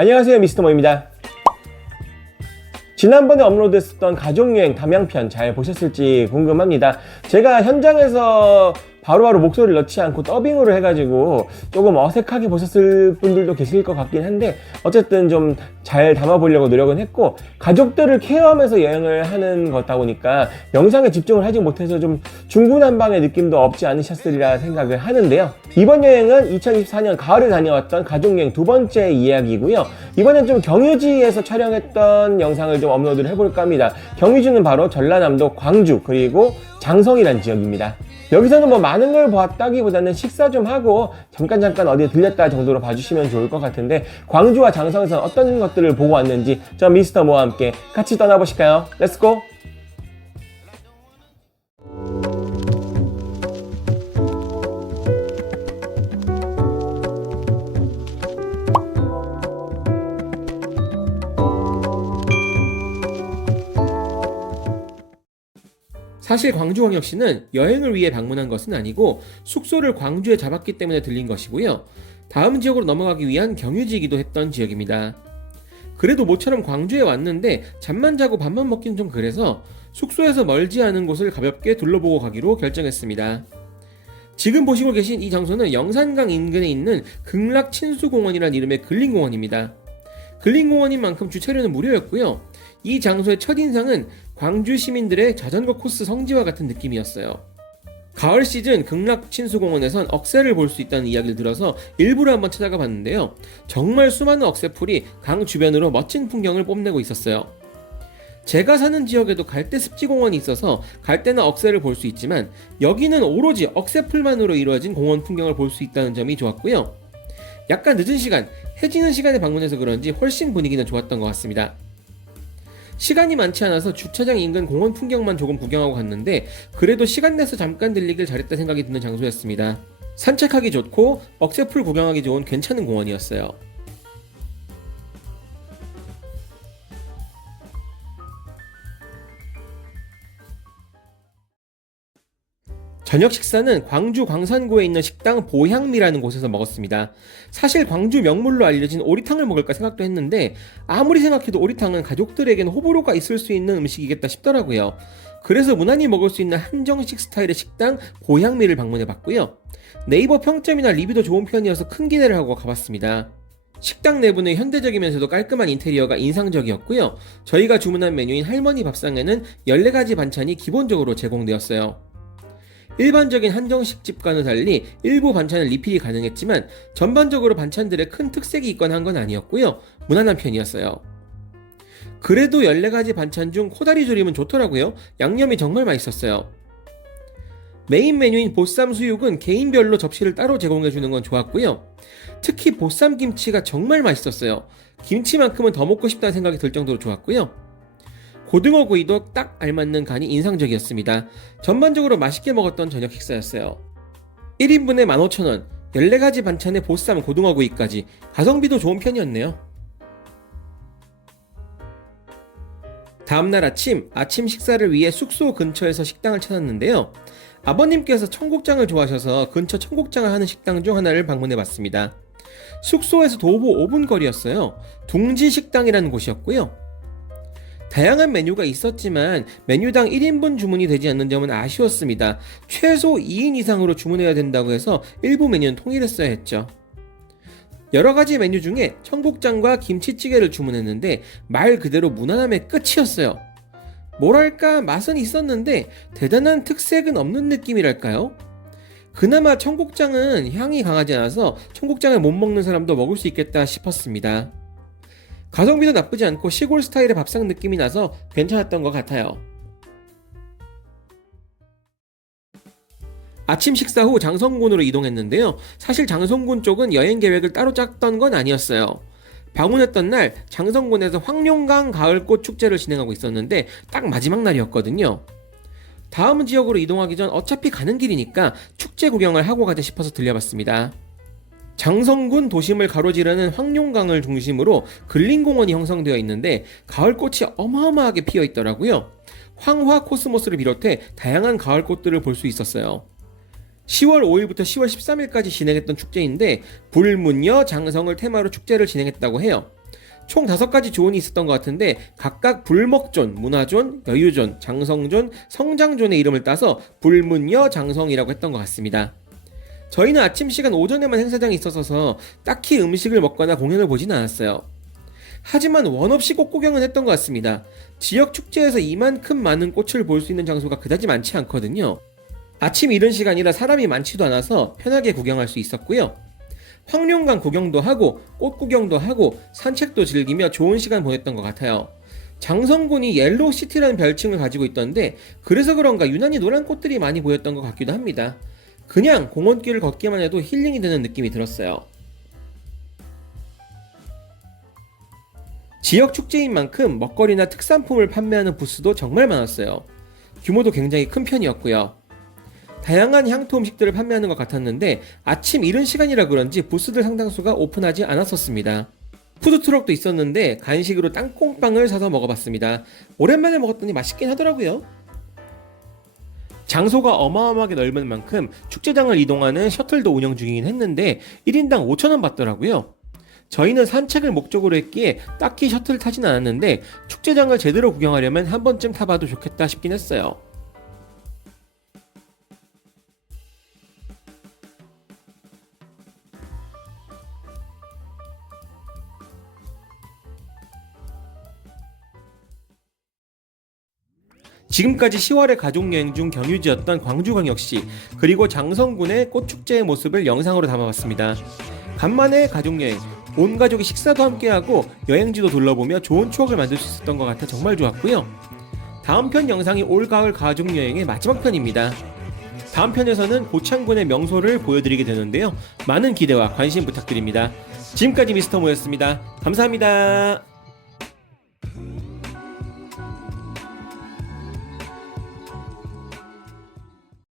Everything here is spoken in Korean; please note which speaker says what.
Speaker 1: 안녕하세요 미스터 모입니다. 지난번에 업로드했었던 가족여행 담양편 잘 보셨을지 궁금합니다. 제가 현장에서 바로바로 목소리를 넣지 않고 더빙으로 해가지고 조금 어색하게 보셨을 분들도 계실 것 같긴 한데 어쨌든 좀 잘 담아보려고 노력은 했고 가족들을 케어하면서 여행을 하는 거다 보니까 영상에 집중을 하지 못해서 좀 중구난방의 느낌도 없지 않으셨으리라 생각을 하는데요. 이번 여행은 2024년 가을에 다녀왔던 가족여행 두 번째 이야기고요. 이번엔 좀 경유지에서 촬영했던 영상을 좀 업로드를 해볼까 합니다. 경유지는 바로 전라남도 광주 그리고 장성이란 지역입니다 여기서는 뭐 많은 걸 보았다기보다는 식사 좀 하고 잠깐 잠깐 어디에 들렸다 정도로 봐주시면 좋을 것 같은데 광주와 장성에서 어떤 것들을 보고 왔는지 저 미스터 모와 함께 같이 떠나보실까요? 렛츠고! 사실 광주광역시는 여행을 위해 방문한 것은 아니고 숙소를 광주에 잡았기 때문에 들린 것이고요. 다음 지역으로 넘어가기 위한 경유지이기도 했던 지역입니다. 그래도 모처럼 광주에 왔는데 잠만 자고 밥만 먹긴 좀 그래서 숙소에서 멀지 않은 곳을 가볍게 둘러보고 가기로 결정했습니다. 지금 보시고 계신 이 장소는 영산강 인근에 있는 극락 친수공원이라는 이름의 근린공원입니다. 근린공원인 만큼 주차료는 무료였고요. 이 장소의 첫인상은 광주 시민들의 자전거 코스 성지와 같은 느낌이었어요. 가을 시즌 극락 친수공원에선 억새를 볼 수 있다는 이야기를 들어서 일부러 한번 찾아가 봤는데요. 정말 수많은 억새풀이 강 주변으로 멋진 풍경을 뽐내고 있었어요. 제가 사는 지역에도 갈대 습지공원이 있어서 갈대나 억새를 볼 수 있지만 여기는 오로지 억새풀만으로 이루어진 공원 풍경을 볼 수 있다는 점이 좋았고요. 약간 늦은 시간, 해지는 시간에 방문해서 그런지 훨씬 분위기는 좋았던 것 같습니다. 시간이 많지 않아서 주차장 인근 공원 풍경만 조금 구경하고 갔는데 그래도 시간 내서 잠깐 들리길 잘했다 생각이 드는 장소였습니다. 산책하기 좋고 억새풀 구경하기 좋은 괜찮은 공원이었어요. 저녁 식사는 광주 광산구에 있는 식당 보향미라는 곳에서 먹었습니다. 사실 광주 명물로 알려진 오리탕을 먹을까 생각도 했는데 아무리 생각해도 오리탕은 가족들에겐 호불호가 있을 수 있는 음식이겠다 싶더라고요. 그래서 무난히 먹을 수 있는 한정식 스타일의 식당 보향미를 방문해 봤고요. 네이버 평점이나 리뷰도 좋은 편이어서 큰 기대를 하고 가봤습니다. 식당 내부는 현대적이면서도 깔끔한 인테리어가 인상적이었고요. 저희가 주문한 메뉴인 할머니 밥상에는 14가지 반찬이 기본적으로 제공되었어요. 일반적인 한정식 집과는 달리 일부 반찬은 리필이 가능했지만 전반적으로 반찬들에 큰 특색이 있거나 한 건 아니었고요. 무난한 편이었어요. 그래도 14가지 반찬 중 코다리 조림은 좋더라고요. 양념이 정말 맛있었어요. 메인 메뉴인 보쌈 수육은 개인별로 접시를 따로 제공해주는 건 좋았고요. 특히 보쌈 김치가 정말 맛있었어요. 김치만큼은 더 먹고 싶다는 생각이 들 정도로 좋았고요. 고등어 구이도 딱 알맞는 간이 인상적이었습니다. 전반적으로 맛있게 먹었던 저녁 식사였어요. 1인분에 15,000원, 14가지 반찬에 보쌈 고등어 구이까지 가성비도 좋은 편이었네요. 다음날 아침, 아침 식사를 위해 숙소 근처에서 식당을 찾았는데요. 아버님께서 청국장을 좋아하셔서 근처 청국장을 하는 식당 중 하나를 방문해 봤습니다. 숙소에서 도보 5분 거리였어요. 둥지 식당이라는 곳이었고요. 다양한 메뉴가 있었지만 메뉴당 1인분 주문이 되지 않는 점은 아쉬웠습니다. 최소 2인 이상으로 주문해야 된다고 해서 일부 메뉴는 통일했어야 했죠. 여러 가지 메뉴 중에 청국장과 김치찌개를 주문했는데 말 그대로 무난함의 끝이었어요. 뭐랄까 맛은 있었는데 대단한 특색은 없는 느낌이랄까요? 그나마 청국장은 향이 강하지 않아서 청국장을 못 먹는 사람도 먹을 수 있겠다 싶었습니다. 가성비도 나쁘지 않고 시골 스타일의 밥상 느낌이 나서 괜찮았던 것 같아요. 아침 식사 후 장성군으로 이동했는데요. 사실 장성군 쪽은 여행 계획을 따로 짰던 건 아니었어요. 방문했던 날 장성군에서 황룡강 가을꽃 축제를 진행하고 있었는데 딱 마지막 날이었거든요. 다음 지역으로 이동하기 전 어차피 가는 길이니까 축제 구경을 하고 가자 싶어서 들려봤습니다. 장성군 도심을 가로지르는 황룡강을 중심으로 근린공원이 형성되어 있는데 가을꽃이 어마어마하게 피어 있더라고요. 황화 코스모스를 비롯해 다양한 가을꽃들을 볼 수 있었어요. 10월 5일부터 10월 13일까지 진행했던 축제인데 불문여 장성을 테마로 축제를 진행했다고 해요. 총 다섯 가지 존이 있었던 것 같은데 각각 불먹존, 문화존, 여유존, 장성존, 성장존의 이름을 따서 불문여 장성이라고 했던 것 같습니다. 저희는 아침 시간 오전에만 행사장이 있었어서 딱히 음식을 먹거나 공연을 보진 않았어요. 하지만 원 없이 꽃 구경은 했던 것 같습니다. 지역 축제에서 이만큼 많은 꽃을 볼 수 있는 장소가 그다지 많지 않거든요. 아침 이른 시간이라 사람이 많지도 않아서 편하게 구경할 수 있었고요. 황룡강 구경도 하고 꽃 구경도 하고 산책도 즐기며 좋은 시간 보냈던 것 같아요. 장성군이 옐로우 시티라는 별칭을 가지고 있던데 그래서 그런가 유난히 노란 꽃들이 많이 보였던 것 같기도 합니다. 그냥 공원길을 걷기만 해도 힐링이 되는 느낌이 들었어요. 지역 축제인 만큼 먹거리나 특산품을 판매하는 부스도 정말 많았어요. 규모도 굉장히 큰 편이었고요. 다양한 향토 음식들을 판매하는 것 같았는데 아침 이른 시간이라 그런지 부스들 상당수가 오픈하지 않았었습니다. 푸드트럭도 있었는데 간식으로 땅콩빵을 사서 먹어봤습니다. 오랜만에 먹었더니 맛있긴 하더라고요. 장소가 어마어마하게 넓은 만큼 축제장을 이동하는 셔틀도 운영 중이긴 했는데 1인당 5,000원 받더라고요. 저희는 산책을 목적으로 했기에 딱히 셔틀 타진 않았는데 축제장을 제대로 구경하려면 한 번쯤 타봐도 좋겠다 싶긴 했어요. 지금까지 10월의 가족여행 중 경유지였던 광주광역시 그리고 장성군의 꽃축제의 모습을 영상으로 담아봤습니다. 간만에 가족여행, 온 가족이 식사도 함께하고 여행지도 둘러보며 좋은 추억을 만들 수 있었던 것 같아 정말 좋았고요. 다음 편 영상이 올가을 가족여행의 마지막 편입니다. 다음 편에서는 고창군의 명소를 보여드리게 되는데요. 많은 기대와 관심 부탁드립니다. 지금까지 미스터 모였습니다. 감사합니다.